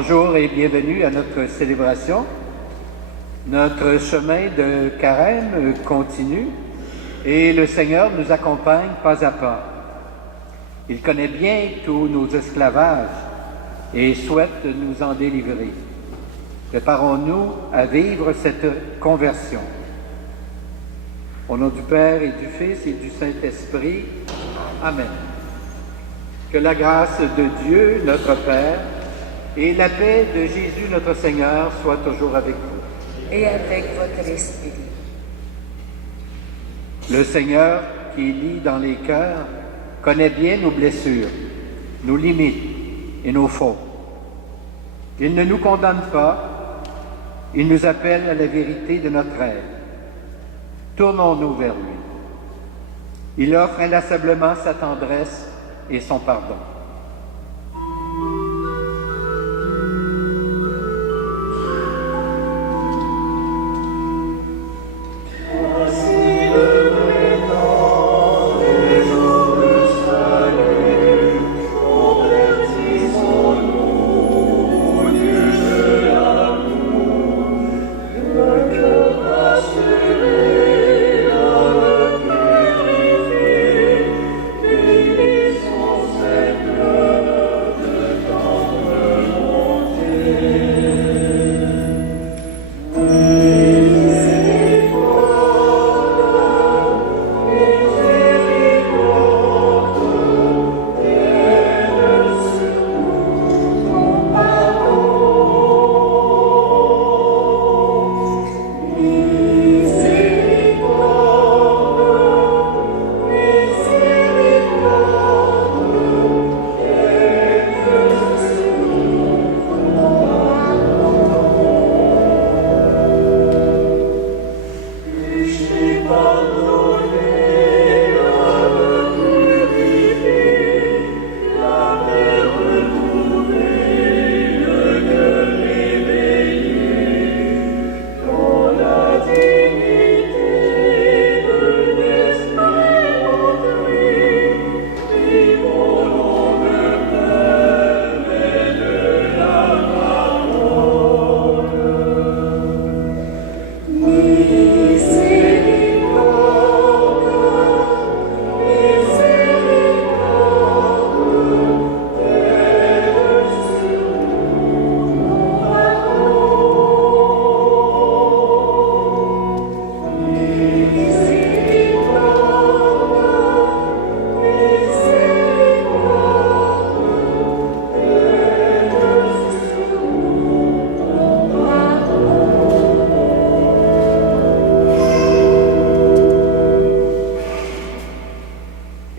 Bonjour et bienvenue à notre célébration. Notre chemin de carême continue et le Seigneur nous accompagne pas à pas. Il connaît bien tous nos esclavages et souhaite nous en délivrer. Préparons-nous à vivre cette conversion. Au nom du Père et du Fils et du Saint-Esprit. Amen. Que la grâce de Dieu, notre Père, et la paix de Jésus notre Seigneur soit toujours avec vous. Et avec votre esprit. Le Seigneur, qui lit dans les cœurs, connaît bien nos blessures, nos limites et nos fautes. Il ne nous condamne pas, il nous appelle à la vérité de notre rêve. Tournons-nous vers lui. Il offre inlassablement sa tendresse et son pardon.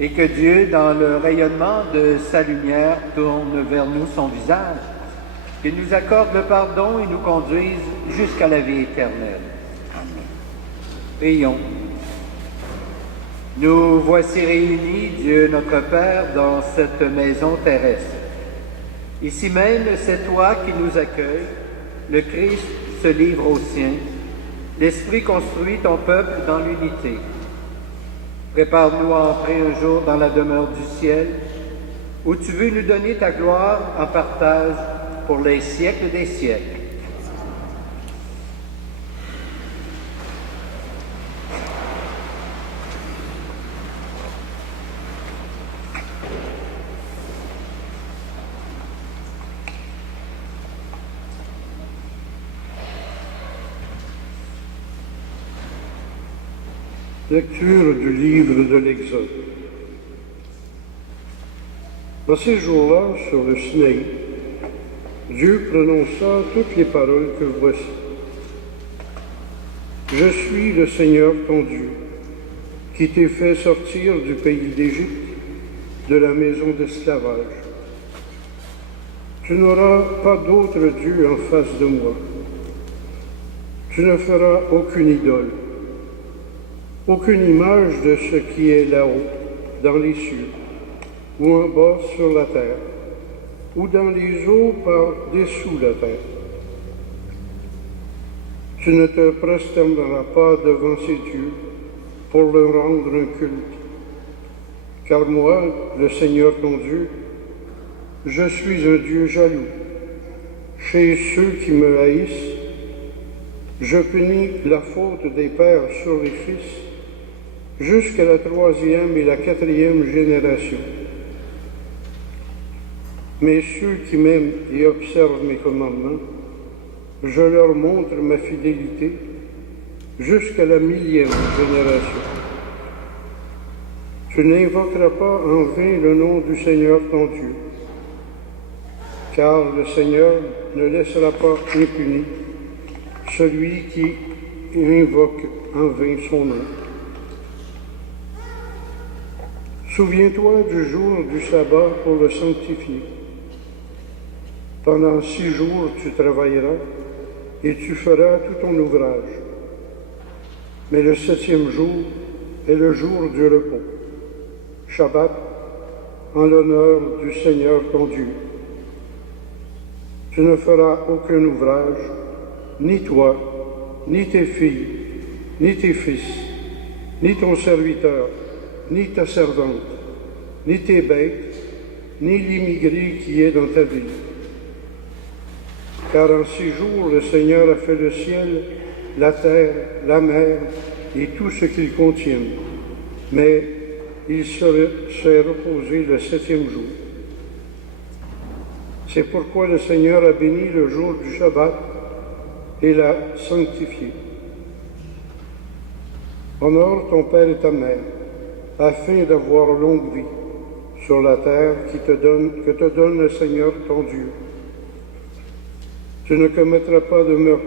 Et que Dieu, dans le rayonnement de sa lumière, tourne vers nous son visage, qu'il nous accorde le pardon et nous conduise jusqu'à la vie éternelle. Amen. Prions. Nous voici réunis, Dieu notre Père, dans cette maison terrestre. Ici même, c'est toi qui nous accueilles, le Christ se livre aux siens, l'Esprit construit ton peuple dans l'unité. Prépare-nous à entrer un jour dans la demeure du ciel, où tu veux nous donner ta gloire en partage pour les siècles des siècles. Lecture du livre de l'Exode. En ces jours-là, sur le Sinaï, Dieu prononça toutes les paroles que voici. Je suis le Seigneur ton Dieu, qui t'ai fait sortir du pays d'Égypte, de la maison d'esclavage. Tu n'auras pas d'autre Dieu en face de moi. Tu ne feras aucune idole, aucune image de ce qui est là-haut, dans les cieux, ou en bas sur la terre, ou dans les eaux par-dessous la terre. Tu ne te prosterneras pas devant ces dieux pour leur rendre un culte. Car moi, le Seigneur ton Dieu, je suis un Dieu jaloux. Chez ceux qui me haïssent, je punis la faute des pères sur les fils, jusqu'à la 3e et la 4e génération. Mais ceux qui m'aiment et observent mes commandements, je leur montre ma fidélité jusqu'à la 1000e génération. Tu n'invoqueras pas en vain le nom du Seigneur ton Dieu, car le Seigneur ne laissera pas impuni celui qui invoque en vain son nom. Souviens-toi du jour du sabbat pour le sanctifier. Pendant 6 jours tu travailleras et tu feras tout ton ouvrage. Mais le 7e jour est le jour du repos, Shabbat, en l'honneur du Seigneur ton Dieu. Tu ne feras aucun ouvrage, ni toi, ni tes filles, ni tes fils, ni ton serviteur, ni ta servante, ni tes bêtes, ni l'immigré qui est dans ta ville. Car en 6 jours, le Seigneur a fait le ciel, la terre, la mer et tout ce qu'ils contiennent. Mais il s'est reposé le 7e jour. C'est pourquoi le Seigneur a béni le jour du Shabbat et l'a sanctifié. Honore ton père et ta mère, afin d'avoir longue vie sur la terre que te donne le Seigneur ton Dieu. Tu ne commettras pas de meurtre,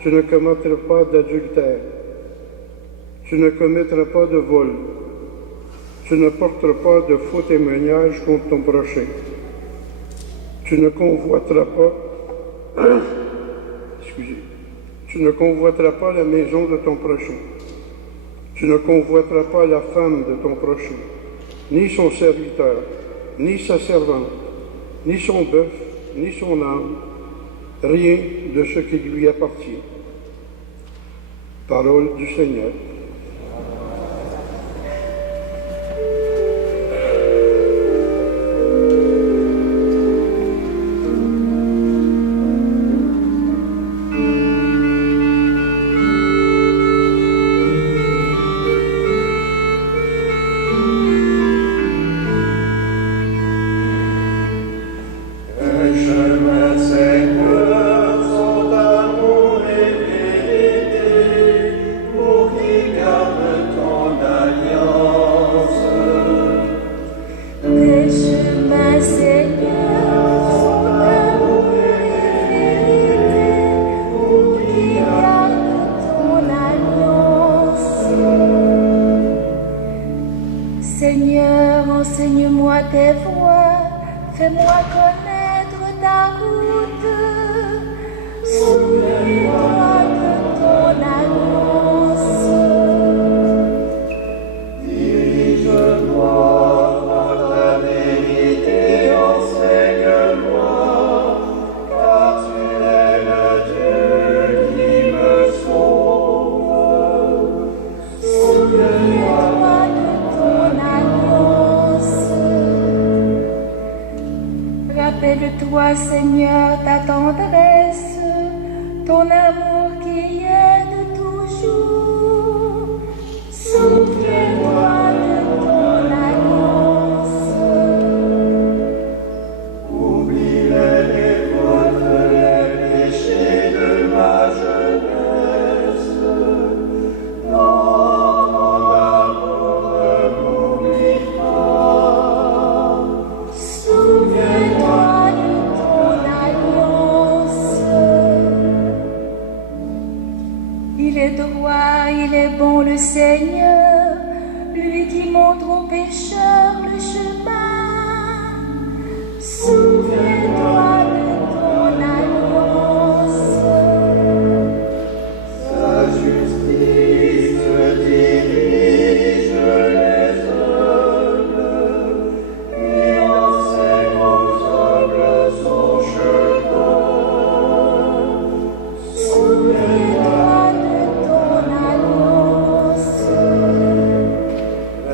tu ne commettras pas d'adultère, tu ne commettras pas de vol, tu ne porteras pas de faux témoignage contre ton prochain, tu ne convoiteras pas, tu ne convoiteras pas la maison de ton prochain, tu ne convoiteras pas la femme de ton prochain, ni son serviteur, ni sa servante, ni son bœuf, ni son âne, rien de ce qui lui appartient. Parole du Seigneur. Seigneur, enseigne-moi tes voies, fais-moi connaître ta route. Souviens-toi de ton alliance. Dirige-moi par ta vérité, enseigne-moi, car tu es le Dieu qui me sauve. Souviens-toi Rappelle-toi, Seigneur, ta tendresse, ton amour qui est de toujours. Souviens-toi de ton alliance. Oublie les fautes, les péchés de ma jeunesse. Dans ton amour ne m'oublie pas. Souviens-toi de ton alliance. Sa justice dirige les hommes, il enseigne aux humbles son chemin. Souviens-toi de ton alliance.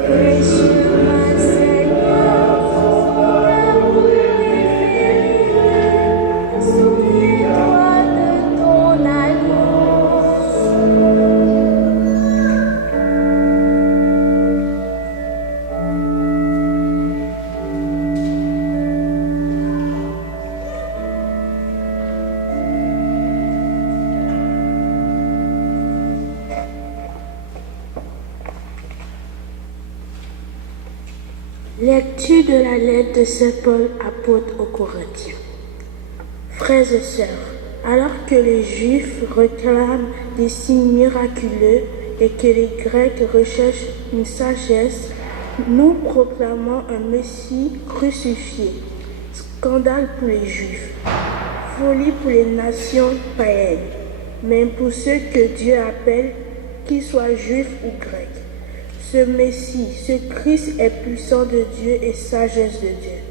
Les chemins, Seigneur, sont amour et fidèle. Souviens-toi de ton alliance. Lecture de la lettre de Saint Paul, apôtre aux Corinthiens. Frères et sœurs, alors que les Juifs réclament des signes miraculeux et que les Grecs recherchent une sagesse, nous proclamons un Messie crucifié. Scandale pour les Juifs, folie pour les nations païennes, même pour ceux que Dieu appelle, qu'ils soient Juifs ou Grecs. Ce Messie, ce Christ est puissant de Dieu et sagesse de Dieu.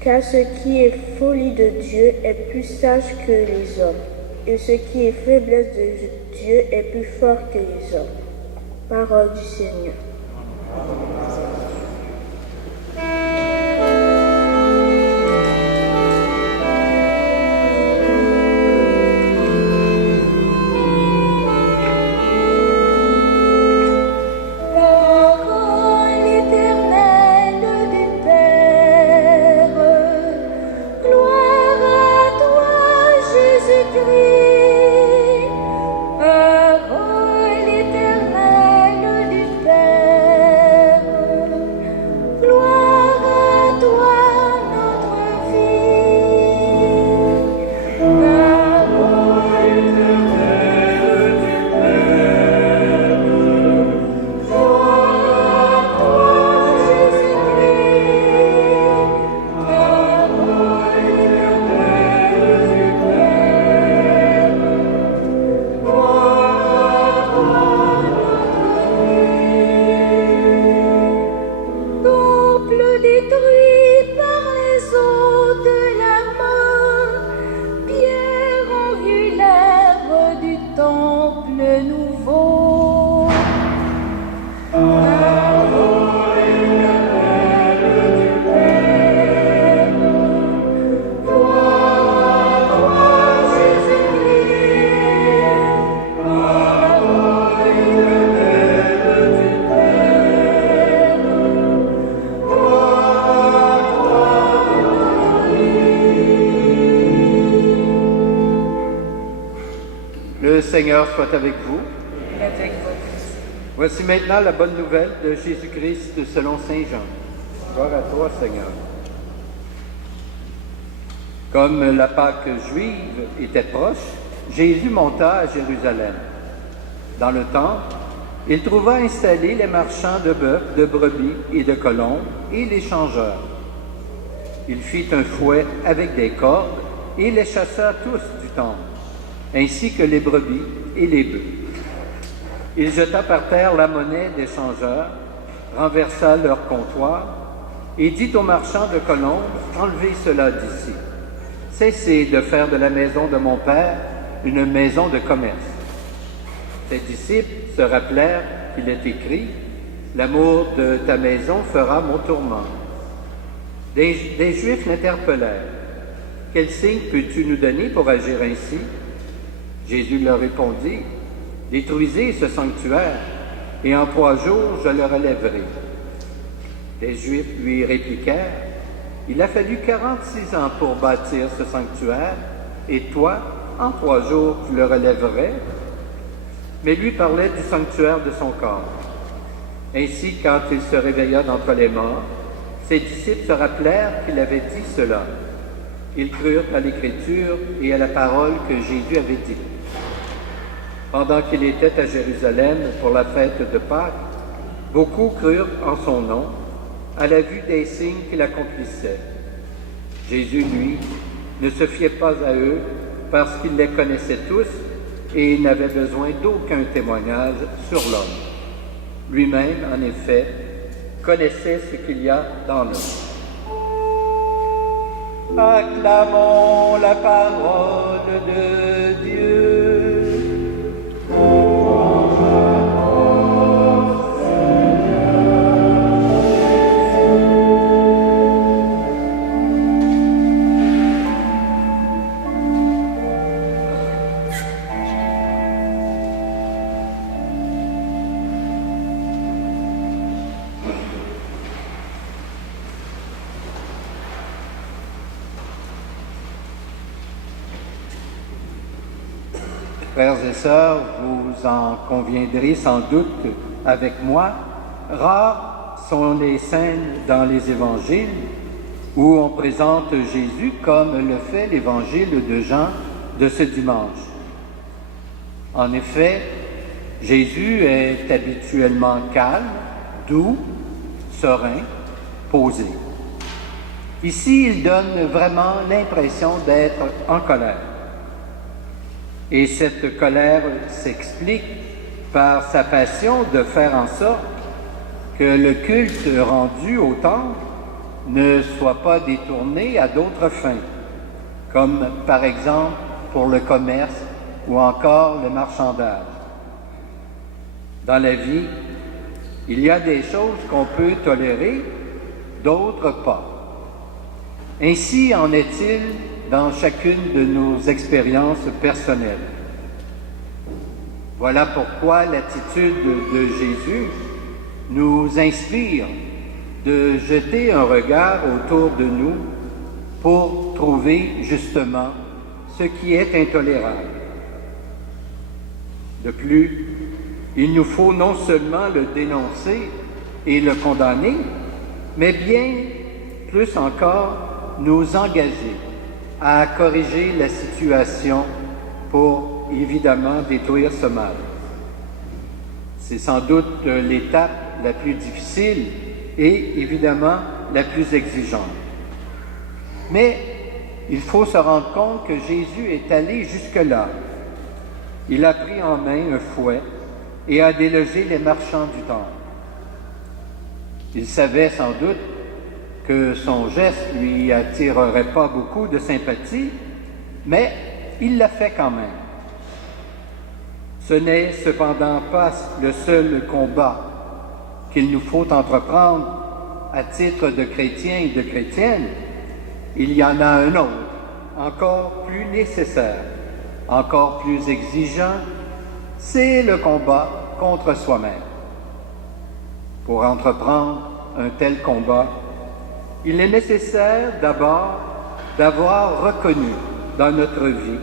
Car ce qui est folie de Dieu est plus sage que les hommes, et ce qui est faiblesse de Dieu est plus fort que les hommes. Parole du Seigneur. Parole éternelle du Père, gloire à toi, Jésus-Christ. Parole éternelle du Père, gloire à toi, notre vie. Parole éternelle du Père, temple détruit par les eaux de la mort, pierre angulaire du temple nouveau. Parole éternelle du Père, gloire à toi, Jésus-Christ. Parole éternelle du Père, Le Seigneur soit avec vous. Voici maintenant la bonne nouvelle de Jésus-Christ selon Saint Jean. Gloire à toi, Seigneur. Comme la Pâque juive était proche, Jésus monta à Jérusalem. Dans le temple, il trouva installés les marchands de bœufs, de brebis et de colombes et les changeurs. Il fit un fouet avec des cordes et les chassa tous du temple, ainsi que les brebis et les bœufs. Il jeta par terre la monnaie des changeurs, renversa leur comptoir et dit aux marchands de colombes, « Enlevez cela d'ici. Cessez de faire de la maison de mon Père une maison de commerce. » Ses disciples se rappelèrent qu'il est écrit, « L'amour de ta maison fera mon tourment. » Des Juifs l'interpellèrent. « Quel signe peux-tu nous donner pour agir ainsi? » Jésus leur répondit, « Détruisez ce sanctuaire, et en 3 jours je le relèverai. » Les Juifs lui répliquèrent, « Il a fallu 46 ans pour bâtir ce sanctuaire, et toi, en 3 jours, tu le relèverais? » Mais lui parlait du sanctuaire de son corps. Ainsi, quand il se réveilla d'entre les morts, ses disciples se rappelèrent qu'il avait dit cela. Ils crurent à l'Écriture et à la parole que Jésus avait dite. Pendant qu'il était à Jérusalem pour la fête de Pâques, beaucoup crurent en son nom, à la vue des signes qu'il accomplissait. Jésus, lui, ne se fiait pas à eux parce qu'il les connaissait tous et n'avait besoin d'aucun témoignage sur l'homme. Lui-même, en effet, connaissait ce qu'il y a dans l'homme. Acclamons la parole de Dieu. Frères et sœurs, vous en conviendrez sans doute avec moi, rares sont les scènes dans les évangiles où on présente Jésus comme le fait l'évangile de Jean de ce dimanche. En effet, Jésus est habituellement calme, doux, serein, posé. Ici, il donne vraiment l'impression d'être en colère. Et cette colère s'explique par sa passion de faire en sorte que le culte rendu au temple ne soit pas détourné à d'autres fins, comme par exemple pour le commerce ou encore le marchandage. Dans la vie, il y a des choses qu'on peut tolérer, d'autres pas. Ainsi en est-il dans chacune de nos expériences personnelles. Voilà pourquoi l'attitude de Jésus nous inspire de jeter un regard autour de nous pour trouver justement ce qui est intolérable. De plus, il nous faut non seulement le dénoncer et le condamner, mais bien plus encore nous engager à corriger la situation pour évidemment détruire ce mal. C'est sans doute l'étape la plus difficile et évidemment la plus exigeante. Mais il faut se rendre compte que Jésus est allé jusque-là. Il a pris en main un fouet et a délogé les marchands du temple. Il savait sans doute que son geste lui attirerait pas beaucoup de sympathie, mais il l'a fait quand même. Ce n'est cependant pas le seul combat qu'il nous faut entreprendre à titre de chrétiens et de chrétiennes. Il y en a un autre, encore plus nécessaire, encore plus exigeant, c'est le combat contre soi-même. Pour entreprendre un tel combat, il est nécessaire d'abord d'avoir reconnu dans notre vie,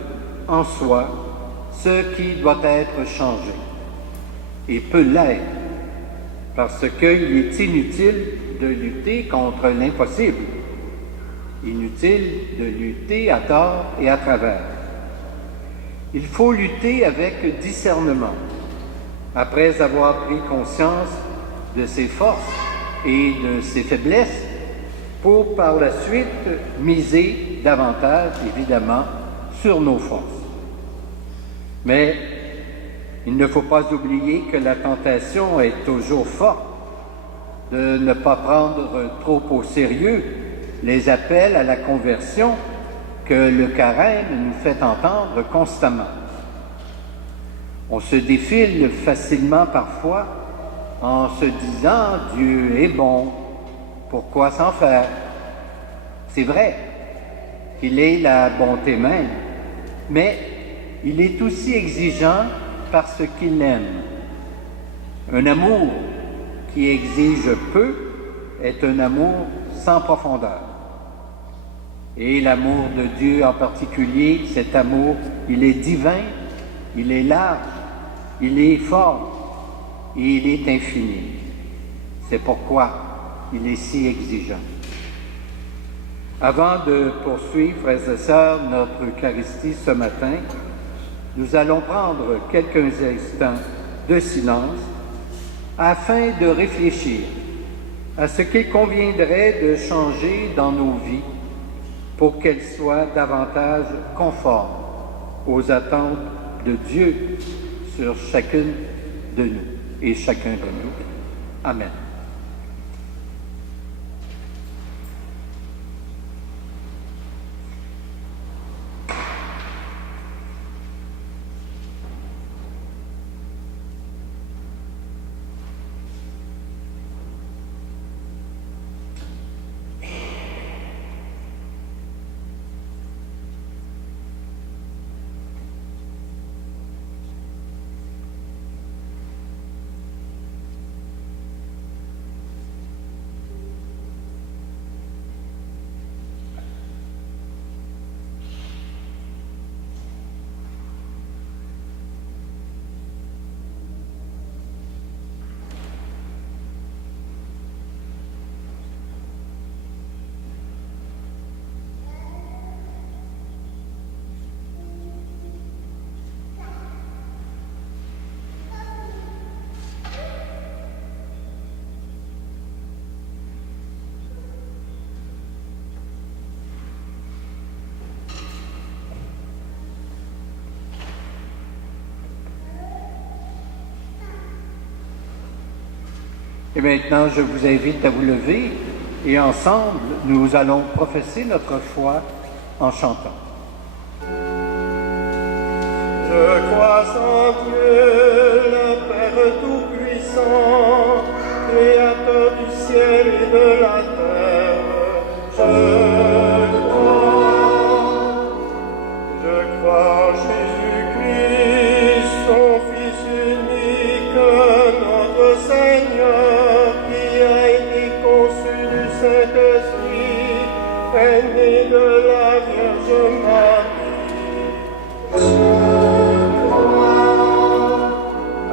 en soi, ce qui doit être changé, et peut l'être, parce qu'il est inutile de lutter contre l'impossible, inutile de lutter à tort et à travers. Il faut lutter avec discernement, après avoir pris conscience de ses forces et de ses faiblesses, pour par la suite miser davantage, évidemment, sur nos forces. Mais il ne faut pas oublier que la tentation est toujours forte de ne pas prendre trop au sérieux les appels à la conversion que le carême nous fait entendre constamment. On se défile facilement parfois en se disant « Dieu est bon, pourquoi s'en faire ?» C'est vrai qu'il est la bonté même, mais il est aussi exigeant parce qu'il aime. Un amour qui exige peu est un amour sans profondeur. Et l'amour de Dieu en particulier, cet amour, il est divin, il est large, il est fort et il est infini. C'est pourquoi il est si exigeant. Avant de poursuivre, frères et sœurs, notre Eucharistie ce matin, nous allons prendre quelques instants de silence afin de réfléchir à ce qu'il conviendrait de changer dans nos vies pour qu'elles soient davantage conformes aux attentes de Dieu sur chacune de nous et chacun de nous. Amen. Et maintenant, je vous invite à vous lever et ensemble, nous allons professer notre foi en chantant. Je crois en Dieu, le Père Tout-Puissant, Créateur du ciel et de la terre. Je crois en Jésus-Christ, son Fils unique, notre Seigneur, qui a été conçu du Saint-Esprit, est né de la Vierge Marie.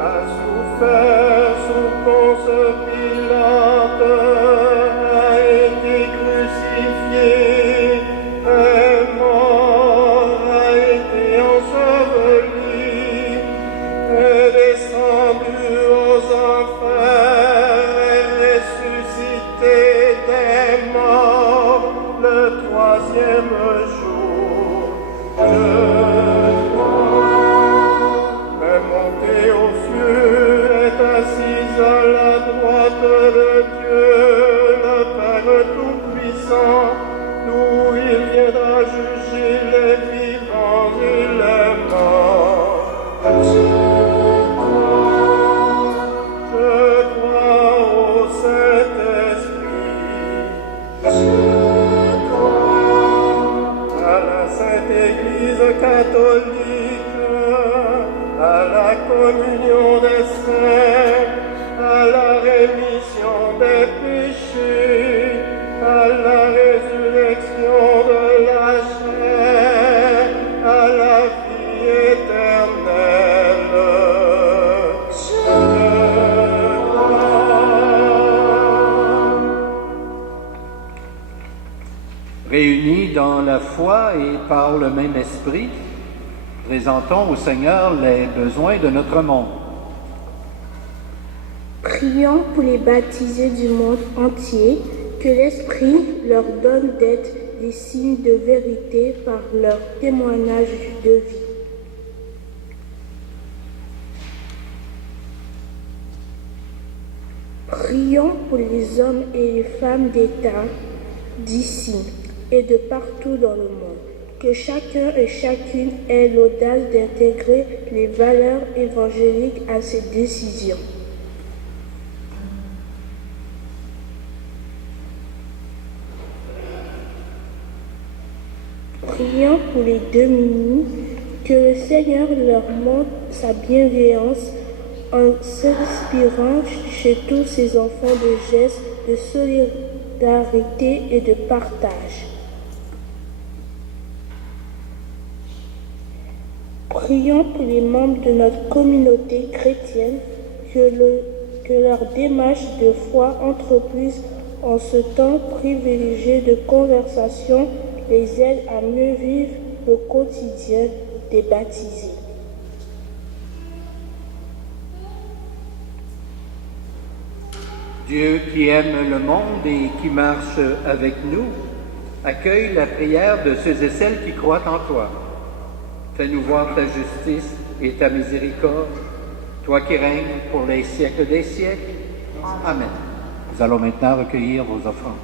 A souffert sous Ponce Pilate, a été crucifié, est mort, a été enseveli, est descendu aux enfers, est ressuscité des morts le troisième jour. Est monté aux cieux, est assise à la droite de Dieu, le Père Tout-Puissant, d'où il viendra juger les vivants et les morts. Je crois au Saint-Esprit. À la Sainte Église catholique, à la communion des saints, à la rémission des péchés, à la résurrection de la chair, à la vie éternelle. Je crois. Réunis dans la foi et par le même esprit, présentons au Seigneur les besoins de notre monde. Prions pour les baptisés du monde entier, que l'Esprit leur donne d'être des signes de vérité par leur témoignage de vie. Prions pour les hommes et les femmes d'État d'ici et de partout dans le monde, que chacun et chacune ait l'audace d'intégrer les valeurs évangéliques à ses décisions. Prions pour les démunis, que le Seigneur leur montre sa bienveillance en s'inspirant chez tous ses enfants de gestes de solidarité et de partage. Prions pour les membres de notre communauté chrétienne, que leur démarche de foi entreprise en ce temps privilégié de conversation les aide à mieux vivre le quotidien des baptisés. Dieu qui aime le monde et qui marche avec nous, accueille la prière de ceux et celles qui croient en toi. Fais-nous voir ta justice et ta miséricorde, toi qui règnes pour les siècles des siècles. Amen. Nous allons maintenant recueillir vos offrandes.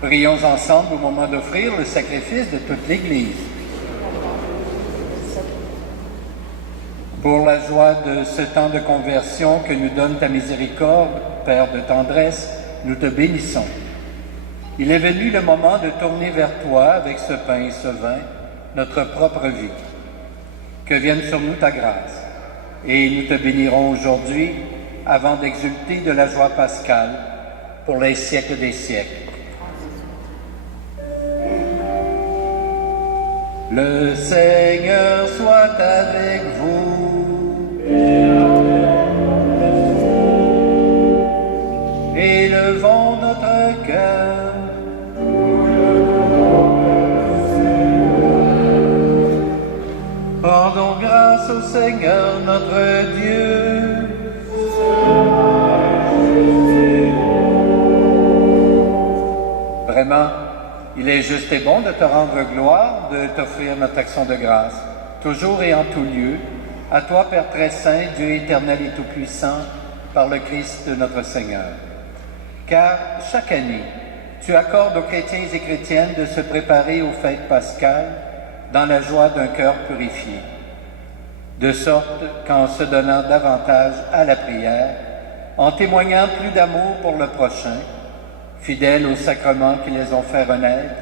Prions ensemble au moment d'offrir le sacrifice de toute l'Église. Pour la joie de ce temps de conversion que nous donne ta miséricorde, Père de tendresse, nous te bénissons. Il est venu le moment de tourner vers toi avec ce pain et ce vin, notre propre vie. Que vienne sur nous ta grâce, et nous te bénirons aujourd'hui avant d'exulter de la joie pascale pour les siècles des siècles. Le Seigneur soit avec vous. Élevons notre cœur. Rendons grâce au Seigneur notre Dieu. Vraiment, il est juste et bon de te rendre gloire, de t'offrir notre action de grâce, toujours et en tout lieu, à toi, Père très saint, Dieu éternel et tout-puissant, par le Christ notre Seigneur. Car chaque année, tu accordes aux chrétiens et chrétiennes de se préparer aux fêtes pascales dans la joie d'un cœur purifié, de sorte qu'en se donnant davantage à la prière, en témoignant plus d'amour pour le prochain, fidèles aux sacrements qui les ont fait renaître,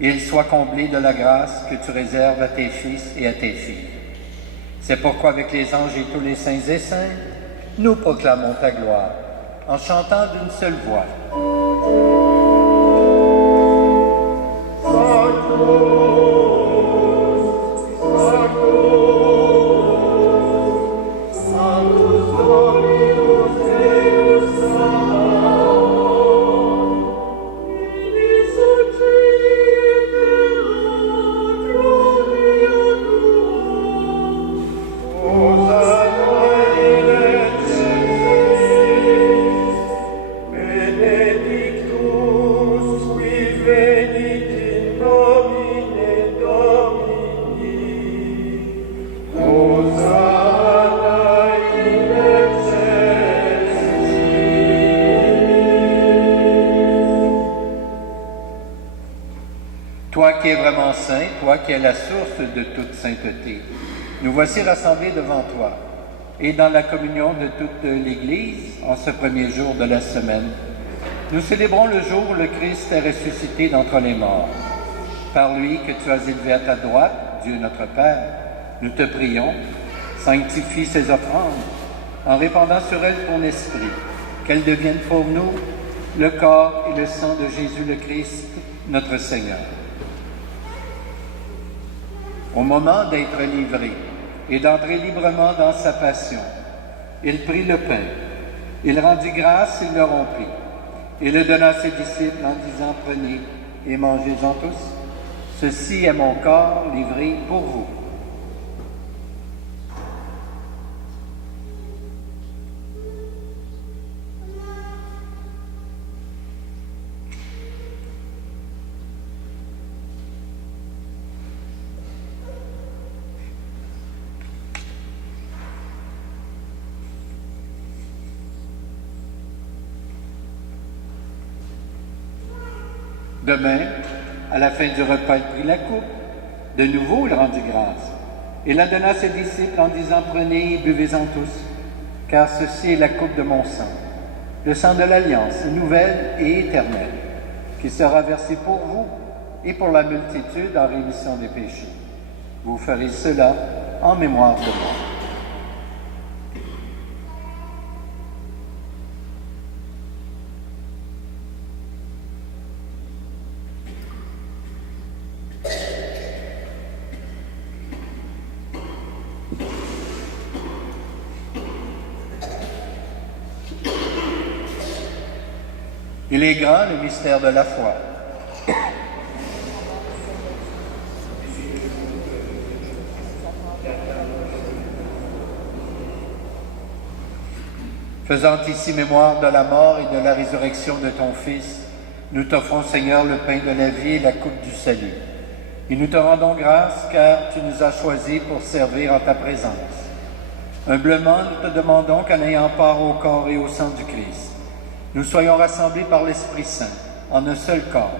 ils soient comblés de la grâce que tu réserves à tes fils et à tes filles. C'est pourquoi avec les anges et tous les saints et saintes, nous proclamons ta gloire, en chantant d'une seule voix. vraiment saint, toi qui es la source de toute sainteté. Nous voici rassemblés devant toi, et dans la communion de toute l'Église, en ce premier jour de la semaine, nous célébrons le jour où le Christ est ressuscité d'entre les morts. Par lui que tu as élevé à ta droite, Dieu notre Père, nous te prions, sanctifie ces offrandes, en répandant sur elles ton esprit, qu'elles deviennent pour nous le corps et le sang de Jésus le Christ, notre Seigneur. Au moment d'être livré et d'entrer librement dans sa passion, il prit le pain, il rendit grâce, il le rompit, et le donna à ses disciples en disant, prenez et mangez-en tous. Ceci est mon corps livré pour vous. Demain, à la fin du repas, il prit la coupe. De nouveau, il rendit grâce. Il la donna à ses disciples en disant, prenez et buvez-en tous, car ceci est la coupe de mon sang, le sang de l'Alliance, nouvelle et éternelle, qui sera versé pour vous et pour la multitude en rémission des péchés. Vous ferez cela en mémoire de moi. Il est grand le mystère de la foi. Faisant ici mémoire de la mort et de la résurrection de ton Fils, nous t'offrons, Seigneur, le pain de la vie et la coupe du salut. Et nous te rendons grâce car tu nous as choisis pour servir en ta présence. Humblement, nous te demandons qu'en ayant part au corps et au sang du Christ, nous soyons rassemblés par l'Esprit Saint en un seul corps.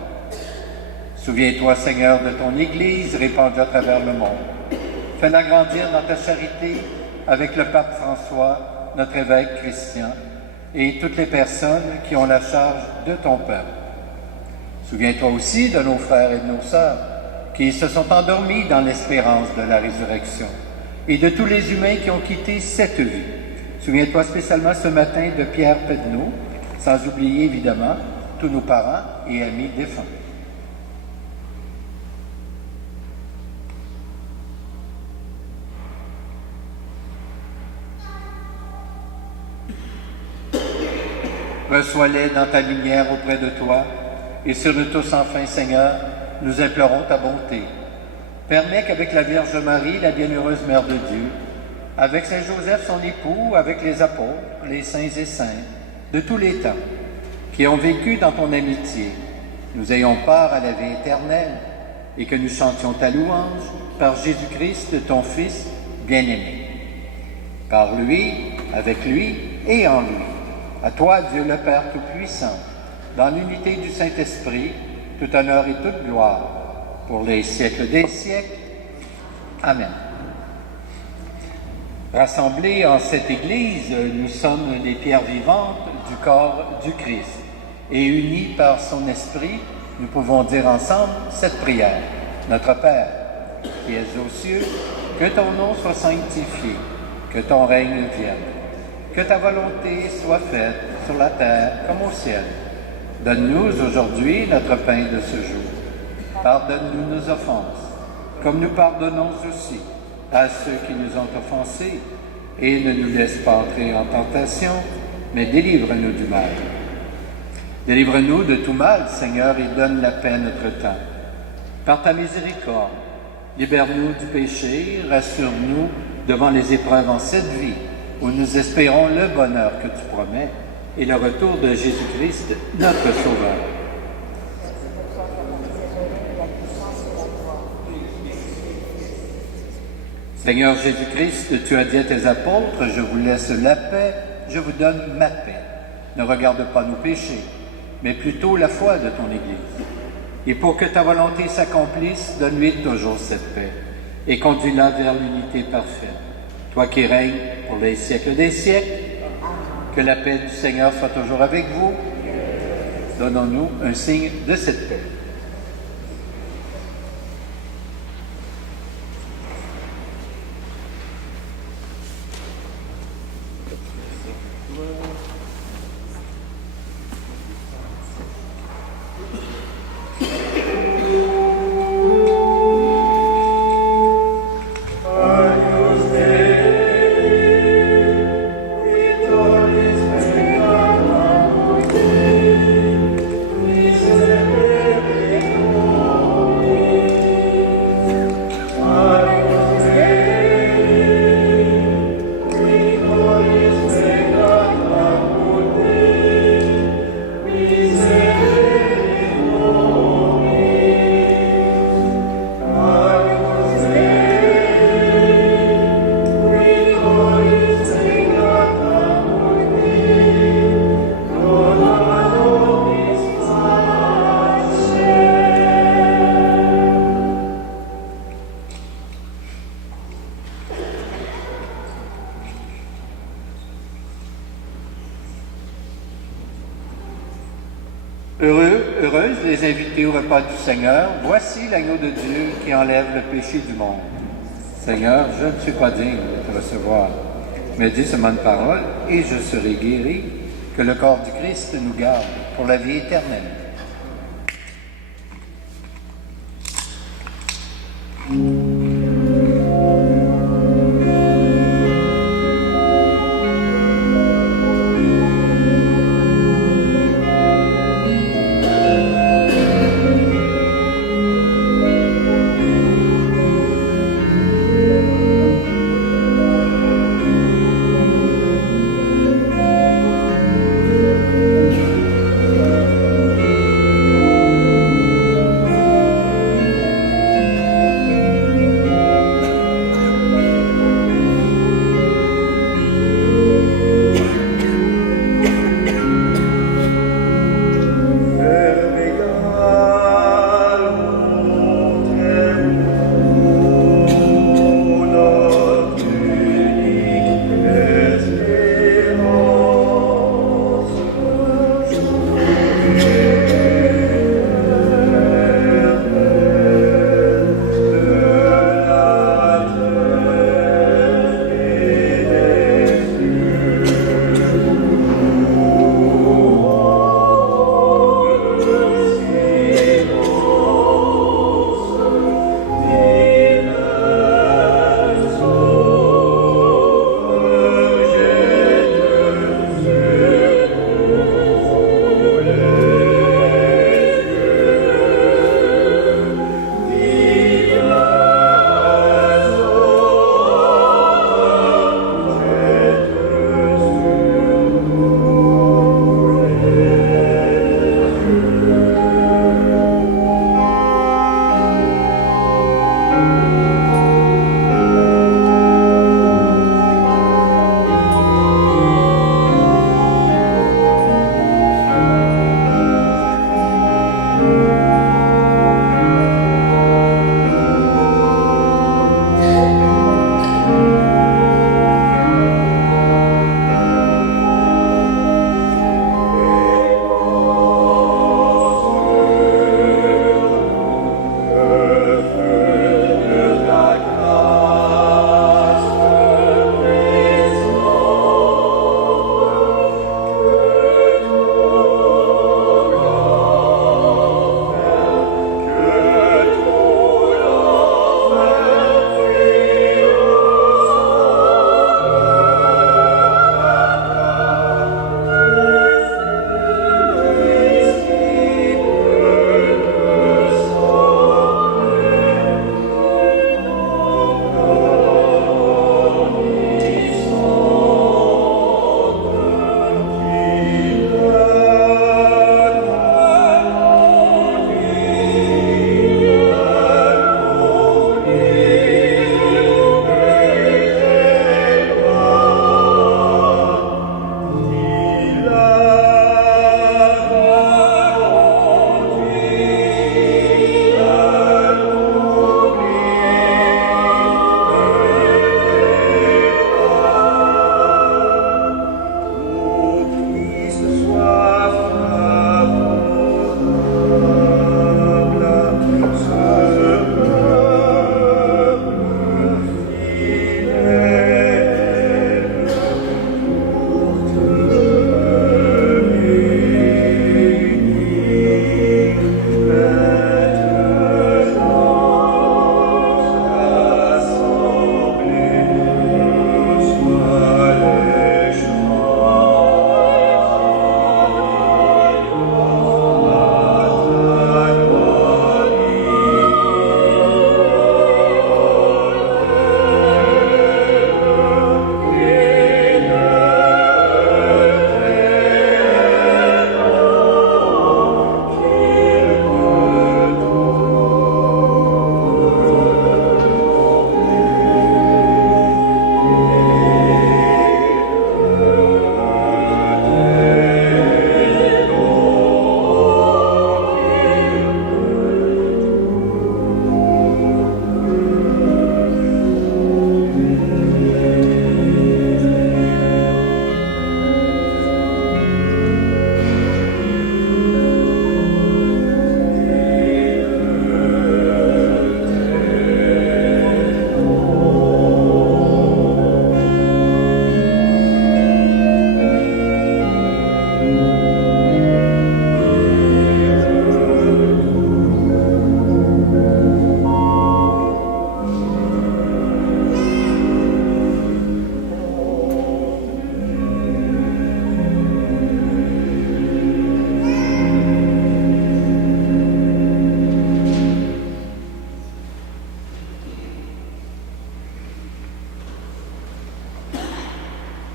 Souviens-toi, Seigneur, de ton Église répandue à travers le monde. Fais-la grandir dans ta charité avec le pape François, notre évêque Christian, et toutes les personnes qui ont la charge de ton peuple. Souviens-toi aussi de nos frères et de nos sœurs qui se sont endormis dans l'espérance de la résurrection et de tous les humains qui ont quitté cette vie. Souviens-toi spécialement ce matin de Pierre Pedneau, sans oublier évidemment tous nos parents et amis défunts. Reçois-les dans ta lumière auprès de toi, et sur nous tous enfin, Seigneur, nous implorons ta bonté. Permets qu'avec la Vierge Marie, la bienheureuse Mère de Dieu, avec Saint Joseph, son époux, avec les apôtres, les saints et saintes, de tous les temps, qui ont vécu dans ton amitié, nous ayons part à la vie éternelle, et que nous chantions ta louange par Jésus-Christ, ton Fils bien-aimé. Par lui, avec lui et en lui. À toi, Dieu le Père Tout-Puissant, dans l'unité du Saint-Esprit, tout honneur et toute gloire, pour les siècles des siècles. Amen. Rassemblés en cette Église, nous sommes les pierres vivantes du corps du Christ. Et unis par son Esprit, nous pouvons dire ensemble cette prière. Notre Père, qui es aux cieux, que ton nom soit sanctifié, que ton règne vienne. Que ta volonté soit faite sur la terre comme au ciel. Donne-nous aujourd'hui notre pain de ce jour. Pardonne-nous nos offenses, comme nous pardonnons aussi à ceux qui nous ont offensés. Et ne nous laisse pas entrer en tentation, mais délivre-nous du mal. Délivre-nous de tout mal, Seigneur, et donne la paix à notre temps. Par ta miséricorde, libère-nous du péché, rassure-nous devant les épreuves en cette vie, où nous espérons le bonheur que tu promets et le retour de Jésus-Christ, notre Sauveur. Seigneur Jésus-Christ, tu as dit à tes apôtres, je vous laisse la paix, je vous donne ma paix. Ne regarde pas nos péchés, mais plutôt la foi de ton Église. Et pour que ta volonté s'accomplisse, donne-lui toujours cette paix et conduis-la vers l'unité parfaite. Toi qui règnes pour les siècles des siècles, que la paix du Seigneur soit toujours avec vous. Donnons-nous un signe de cette paix. Heureuses les invités au repas du Seigneur, voici l'agneau de Dieu qui enlève le péché du monde. Seigneur, je ne suis pas digne de te recevoir, mais dis seulement une parole et je serai guéri. Que le corps du Christ nous garde pour la vie éternelle. Amen.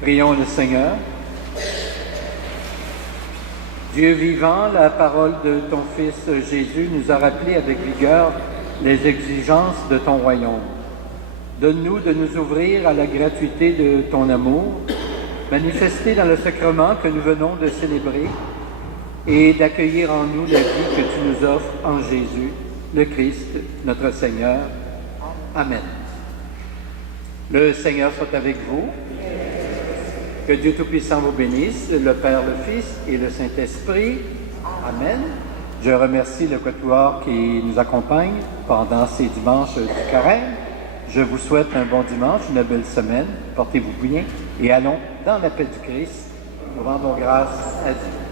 Prions le Seigneur. Dieu vivant, la parole de ton Fils Jésus nous a rappelé avec vigueur les exigences de ton royaume. Donne-nous de nous ouvrir à la gratuité de ton amour, manifesté dans le sacrement que nous venons de célébrer, et d'accueillir en nous la vie que tu nous offres en Jésus, le Christ, notre Seigneur. Amen. Le Seigneur soit avec vous. Que Dieu Tout-Puissant vous bénisse, le Père, le Fils et le Saint-Esprit. Amen. Je remercie le quatuor qui nous accompagne pendant ces dimanches du carême. Je vous souhaite un bon dimanche, une belle semaine. Portez-vous bien et allons dans l'appel du Christ. Nous rendons grâce à Dieu.